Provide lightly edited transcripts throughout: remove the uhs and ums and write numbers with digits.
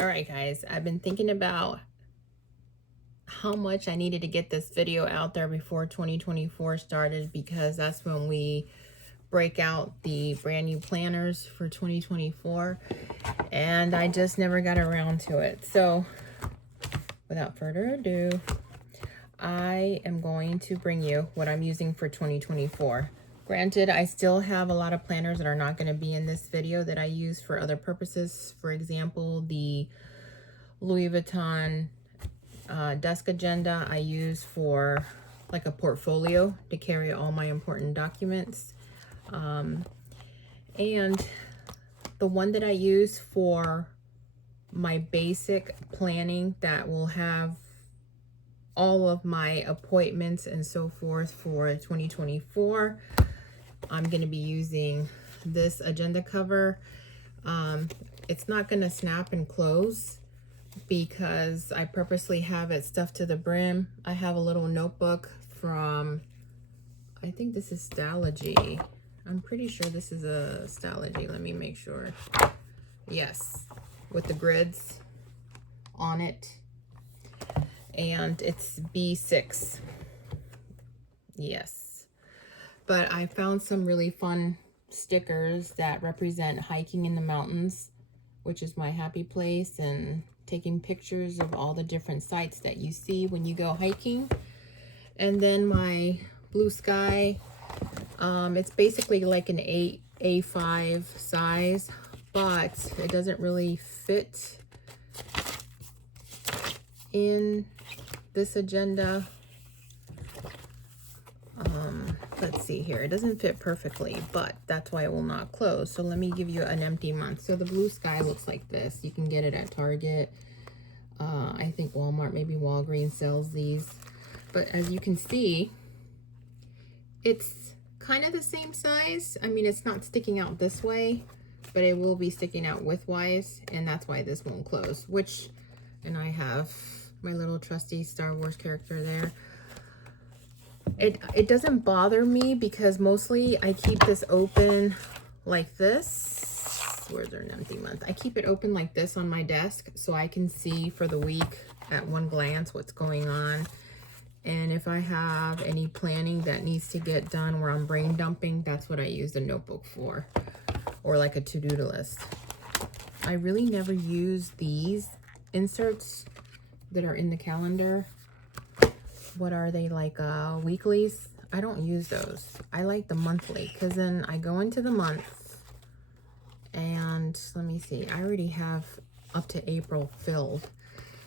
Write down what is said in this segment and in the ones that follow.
All right, guys, I've been thinking about how much I needed to get this video out there before 2024 started, because that's when we break out the brand new planners for 2024, and I just never got around to it. So without further ado, I am going to bring you what I'm using for 2024. Granted, I still have a lot of planners that are not going to be in this video that I use for other purposes. For example, the Louis Vuitton desk agenda I use for like a portfolio to carry all my important documents. And the one that I use for my basic planning that will have all of my appointments and so forth for 2024, I'm going to be using this agenda cover. It's not going to snap and close because I purposely have it stuffed to the brim. I have a little notebook from, I think this is Stalogy. I'm pretty sure this is a Stalogy. Let me make sure. Yes, with the grids on it. And it's B6. Yes. But I found some really fun stickers that represent hiking in the mountains, which is my happy place, and taking pictures of all the different sights that you see when you go hiking. And then my blue sky, it's basically like an A5 size, but it doesn't really fit in this agenda. Let's see here. It doesn't fit perfectly, but that's why it will not close. So let me give you an empty month. So the blue sky looks like this. You can get it at Target. I think Walmart, maybe Walgreens sells these. But as you can see, it's kind of the same size. I mean, it's not sticking out this way, but it will be sticking out widthwise, and that's why this won't close. And I have my little trusty Star Wars character there. It doesn't bother me because mostly I keep this open like this. Where's our empty month? I keep it open like this on my desk so I can see for the week at one glance what's going on. And if I have any planning that needs to get done where I'm brain dumping, that's what I use the notebook for, or like a to-do list. I really never use these inserts that are in the calendar. What are they, like weeklies? I don't use those. I like the monthly, because then I go into the month and let me see, I already have up to April filled.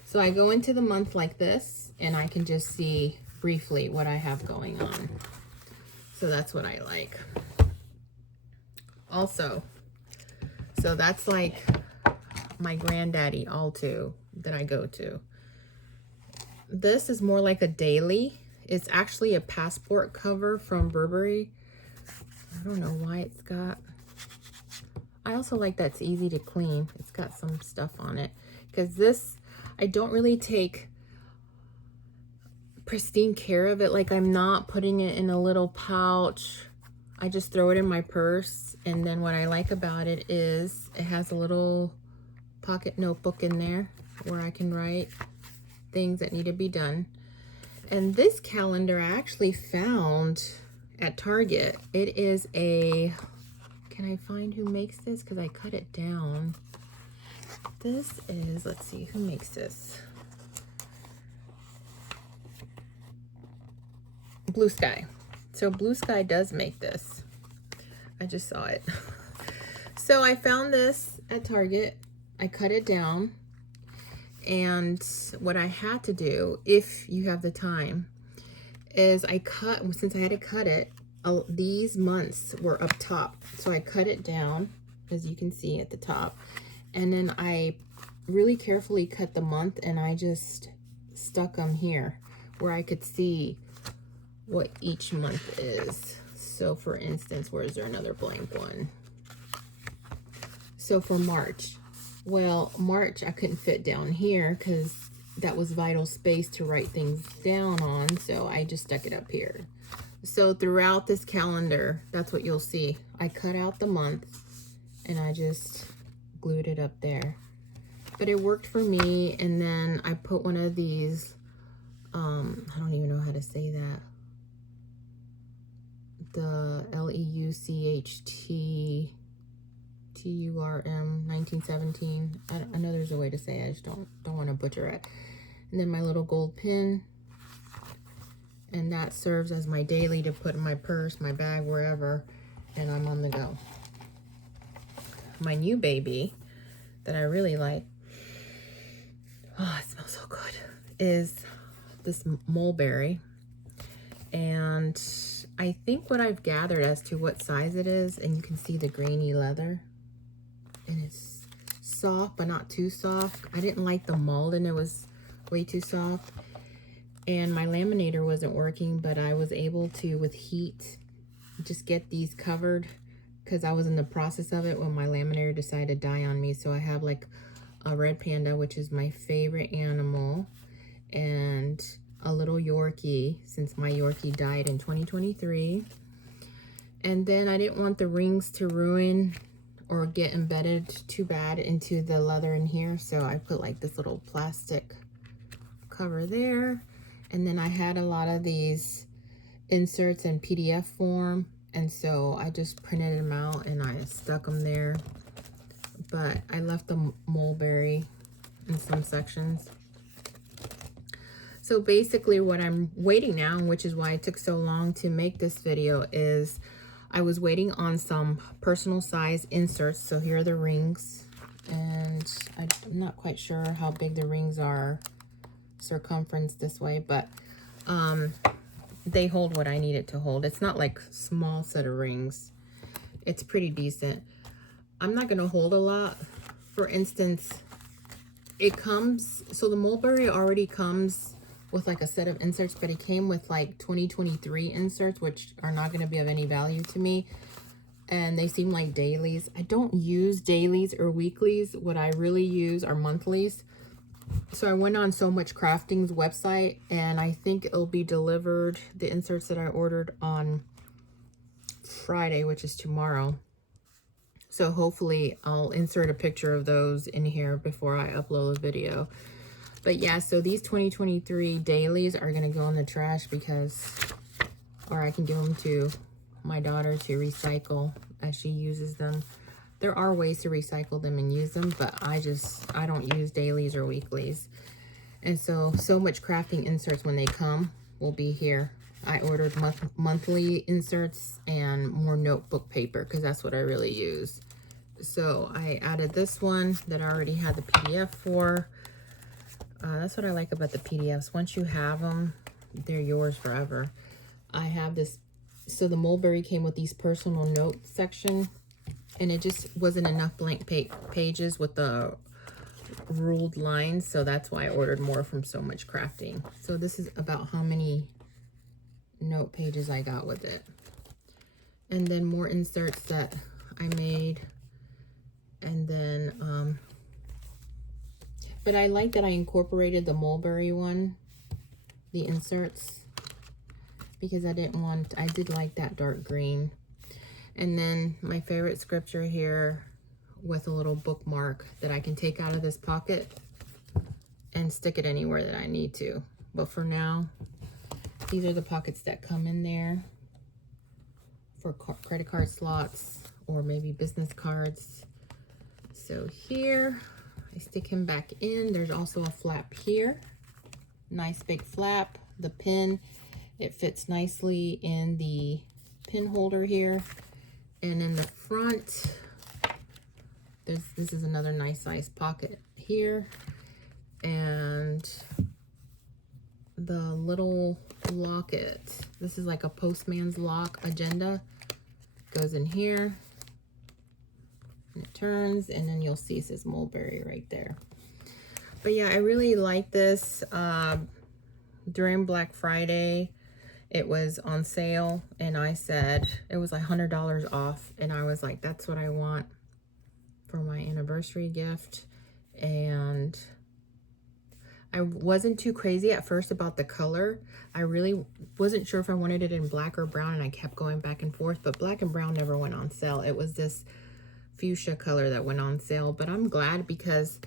So I go into the month like this and I can just see briefly what I have going on. So that's what I like. Also, so that's like my granddaddy Alto that I go to. This is more like a daily. It's actually a passport cover from Burberry. I don't know why it's got. I also like that it's easy to clean. It's got some stuff on it. Because this, I don't really take pristine care of it. Like, I'm not putting it in a little pouch. I just throw it in my purse. And then what I like about it is it has a little pocket notebook in there where I can write things that need to be done. And this calendar I actually found at Target. It is a, can I find who makes this? Because I cut it down. This is, let's see, who makes this? Blue Sky. So Blue Sky does make this. I just saw it. So I found this at Target. I cut it down. And what I had to do, if you have the time, is I cut, since I had to cut it, these months were up top. So I cut it down, as you can see at the top. And then I really carefully cut the month and I just stuck them here where I could see what each month is. So for instance, where is there another blank one? So for March. Well, March I couldn't fit down here because that was vital space to write things down on, so I just stuck it up here. So throughout this calendar, that's what you'll see. I cut out the month and I just glued it up there. but it worked for me. And then I put one of these, I don't even know how to say that. The LEUCHTTURM 1917. I know there's a way to say it. I just don't want to butcher it. And then my little gold pin. And that serves as my daily to put in my purse, my bag, wherever. And I'm on the go. My new baby that I really like, oh, it smells so good, is this Mulberry. And I think what I've gathered as to what size it is, and you can see the grainy leather, and it's soft but not too soft. I didn't like the mold, and it was way too soft. And my laminator wasn't working, but I was able to, with heat, just get these covered, because I was in the process of it when my laminator decided to die on me. So I have like a red panda, which is my favorite animal, and a little Yorkie, since my Yorkie died in 2023. And then I didn't want the rings to ruin or get embedded too bad into the leather in here, so I put like this little plastic cover there. And then I had a lot of these inserts in PDF form, and so I just printed them out and I stuck them there. But I left the Mulberry in some sections. So basically what I'm waiting now, which is why it took so long to make this video, is I was waiting on some personal size inserts. So here are the rings, and I'm not quite sure how big the rings are circumference this way, but they hold what I need it to hold. It's not like small set of rings. It's pretty decent. I'm not gonna hold a lot. For instance, it comes, so the Mulberry already comes with like a set of inserts, but it came with like 2023 inserts, which are not going to be of any value to me. And they seem like dailies. I don't use dailies or weeklies. What I really use are monthlies. So I went on So Much Crafting's website, and I think it'll be delivered, the inserts that I ordered, on Friday, which is tomorrow. So hopefully I'll insert a picture of those in here before I upload the video. But yeah, so these 2023 dailies are going to go in the trash because, or I can give them to my daughter to recycle as she uses them. There are ways to recycle them and use them, but I don't use dailies or weeklies. And So Much Crafting inserts, when they come, will be here. I ordered monthly inserts and more notebook paper because that's what I really use. So I added this one that I already had the PDF for. That's what I like about the PDFs. Once you have them, they're yours forever. I have this, so the Mulberry came with these personal notes section, and it just wasn't enough blank pages with the ruled lines, so that's why I ordered more from So Much Crafting. So this is about how many note pages I got with it. And then more inserts that I made. And then, but I like that I incorporated the Mulberry one, the inserts, because I did like that dark green. And then my favorite scripture here with a little bookmark that I can take out of this pocket and stick it anywhere that I need to. But for now, these are the pockets that come in there for credit card slots or maybe business cards. So here, I stick him back in. There's also a flap here. Nice big flap. The pin, it fits nicely in the pin holder here. And in the front, this is another nice size pocket here. And the little locket, this is like a postman's lock agenda, goes in here. And it turns, and then you'll see it says Mulberry right there. But yeah, I really like this. During Black Friday, it was on sale, and I said it was like $100 off, and I was like, that's what I want for my anniversary gift. And I wasn't too crazy at first about the color. I really wasn't sure if I wanted it in black or brown, and I kept going back and forth, but black and brown never went on sale. It was this fuchsia color that went on sale. But I'm glad, because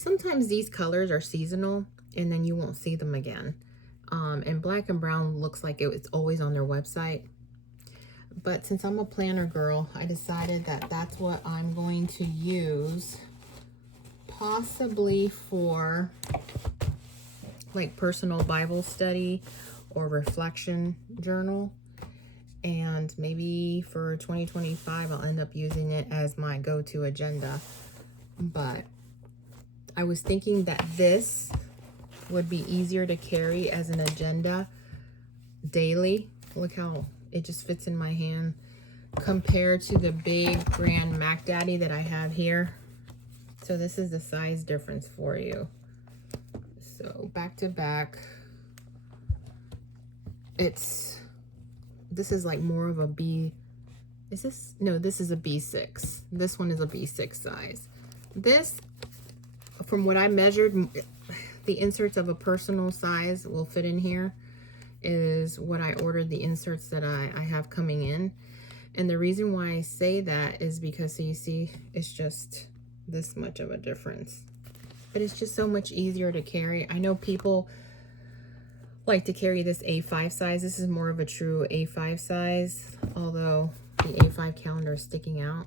Sometimes these colors are seasonal and then you won't see them again. And black and brown looks like it's always on their website. But since I'm a planner girl, I decided that that's what I'm going to use, possibly for like personal Bible study or reflection journal. And maybe for 2025, I'll end up using it as my go-to agenda. But I was thinking that this would be easier to carry as an agenda daily. Look how it just fits in my hand compared to the big grand Mac Daddy that I have here. So this is the size difference for you. So back to back, this is like more of a B. Is this? No, this is a B6. This one is a B6 size. This, from what I measured, the inserts of a personal size will fit in here, is what I ordered, the inserts that I have coming in. And the reason why I say that is because, so you see, it's just this much of a difference. But it's just so much easier to carry. I know people like to carry this A5 size. This is more of a true A5 size, although the A5 calendar is sticking out.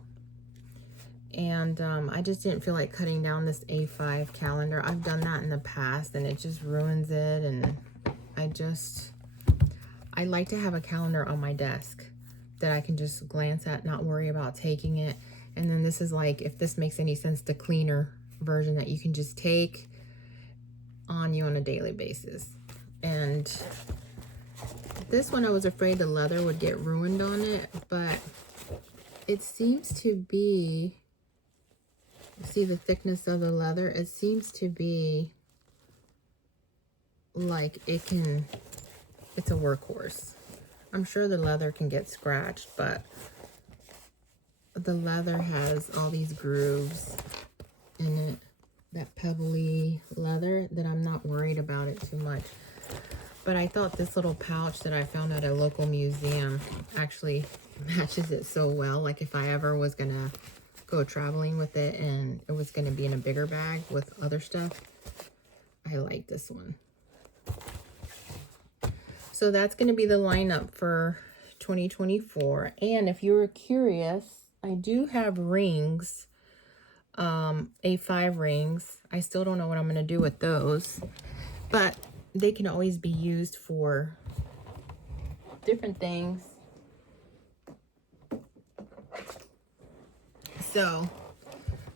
And I just didn't feel like cutting down this A5 calendar. I've done that in the past and it just ruins it. And I like to have a calendar on my desk that I can just glance at, not worry about taking it. And then this is like, if this makes any sense, the cleaner version that you can just take on you on a daily basis. And this one, I was afraid the leather would get ruined on it, but it seems to be, see the thickness of the leather? It seems to be like it's a workhorse. I'm sure the leather can get scratched, but the leather has all these grooves in it, that pebbly leather, that I'm not worried about it too much. But I thought this little pouch that I found at a local museum actually matches it so well. Like if I ever was gonna go traveling with it and it was gonna be in a bigger bag with other stuff, I like this one. So that's gonna be the lineup for 2024. And if you were curious, I do have rings, A5 rings. I still don't know what I'm gonna do with those, but they can always be used for different things. So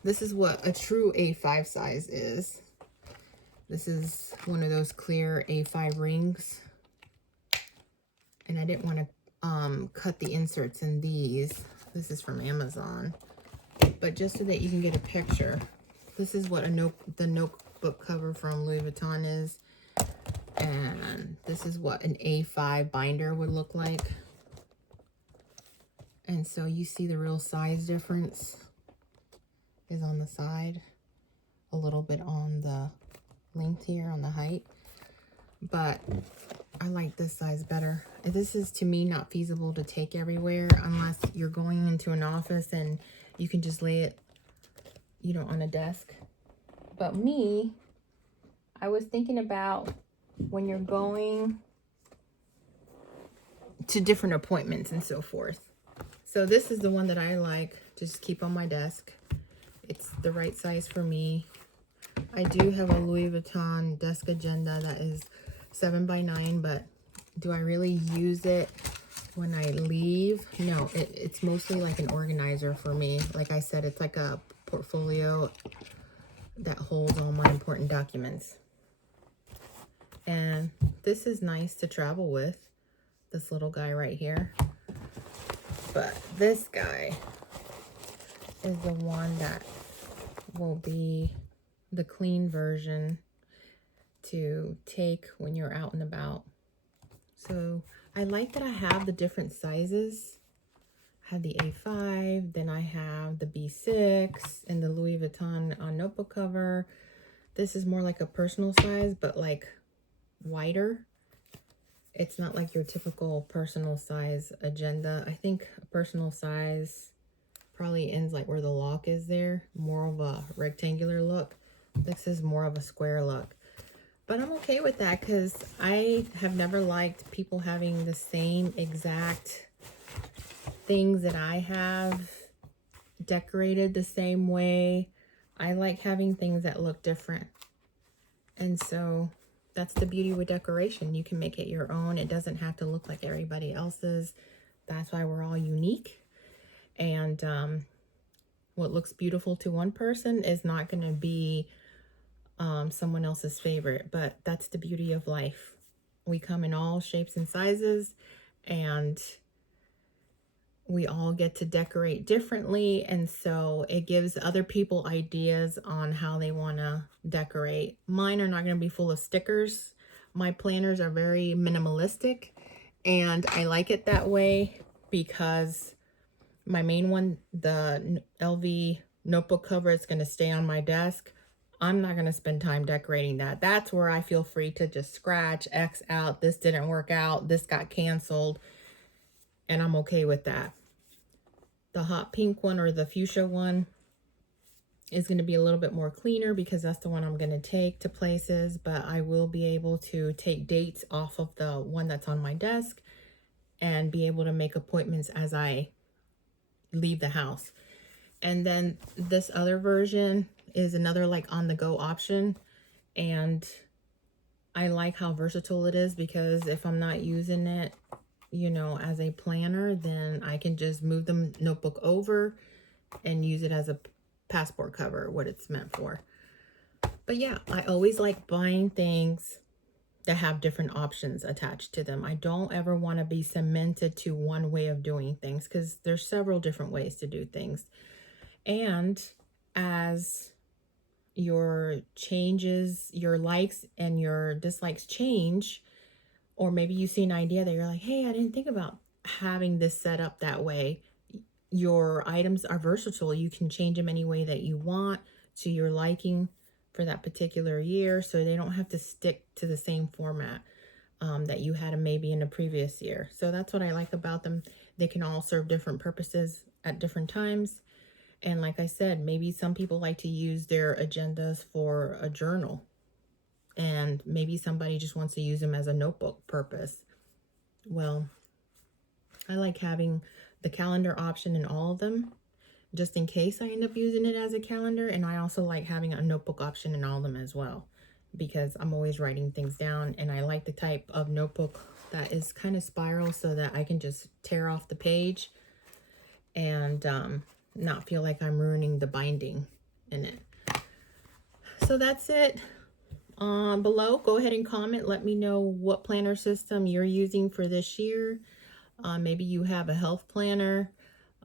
this is what a true A5 size is. This is one of those clear A5 rings. And I didn't want to cut the inserts in these. This is from Amazon. But just so that you can get a picture, this is what the notebook cover from Louis Vuitton is. And this is what an A5 binder would look like. And so you see the real size difference is on the side, a little bit on the length here, on the height. But I like this size better. This is, to me, not feasible to take everywhere unless you're going into an office and you can just lay it, you know, on a desk. But me, I was thinking about when you're going to different appointments and so forth. So this is the one that I like, just keep on my desk. It's the right size for me. I do have a Louis Vuitton desk agenda that is 7x9, but do I really use it when I leave? No, it's mostly like an organizer for me. Like I said, it's like a portfolio that holds all my important documents. And this is nice to travel with, this little guy right here. But this guy is the one that will be the clean version to take when you're out and about. So I like that I have the different sizes. I have the A5, then I have the B6 and the Louis Vuitton notebook cover. This is more like a personal size, but like wider. It's not like your typical personal size agenda. I think a personal size probably ends like where the lock is there, more of a rectangular look. This is more of a square look. But I'm okay with that because I have never liked people having the same exact things that I have decorated the same way. I like having things that look different. And so that's the beauty with decoration. You can make it your own. It doesn't have to look like everybody else's. That's why we're all unique. And what looks beautiful to one person is not going to be someone else's favorite. But that's the beauty of life. We come in all shapes and sizes, and we all get to decorate differently, and so it gives other people ideas on how they want to decorate. Mine are not going to be full of stickers. My planners are very minimalistic, and I like it that way because my main one, the LV notebook cover, is going to stay on my desk. I'm not going to spend time decorating that. That's where I feel free to just scratch, X out, this didn't work out, this got canceled, and I'm okay with that. The hot pink one or the fuchsia one is going to be a little bit more cleaner because that's the one I'm going to take to places, but I will be able to take dates off of the one that's on my desk and be able to make appointments as I leave the house. And then this other version is another like on the go option, and I like how versatile it is because if I'm not using it, you know, as a planner, then I can just move the notebook over and use it as a passport cover, what it's meant for. But yeah, I always like buying things that have different options attached to them. I don't ever want to be cemented to one way of doing things because there's several different ways to do things. And as your changes, your likes and your dislikes change, or maybe you see an idea that you're like, hey, I didn't think about having this set up that way. Your items are versatile. You can change them any way that you want to your liking for that particular year, so they don't have to stick to the same format that you had maybe in a previous year. So that's what I like about them. They can all serve different purposes at different times. And like I said, maybe some people like to use their agendas for a journal, and maybe somebody just wants to use them as a notebook purpose. Well, I like having the calendar option in all of them, just in case I end up using it as a calendar. And I also like having a notebook option in all of them as well, because I'm always writing things down, and I like the type of notebook that is kind of spiral so that I can just tear off the page and not feel like I'm ruining the binding in it. So that's it. Below, go ahead and comment. Let me know what planner system you're using for this year. Maybe you have a health planner,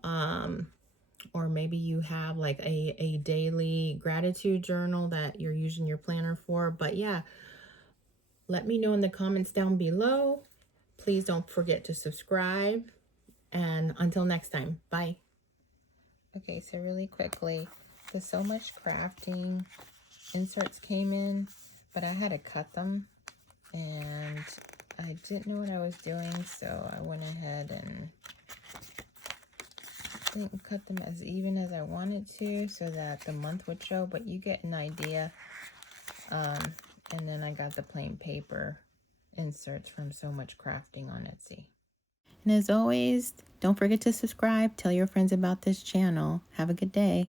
or maybe you have like a daily gratitude journal that you're using your planner for. But yeah, let me know in the comments down below. Please don't forget to subscribe. And until next time, bye. Okay, so really quickly, the So Much Crafting inserts came in, but I had to cut them, and I didn't know what I was doing, so I went ahead and didn't cut them as even as I wanted to so that the month would show, but you get an idea. And then I got the plain paper inserts from So Much Crafting on Etsy. And as always, don't forget to subscribe. Tell your friends about this channel. Have a good day.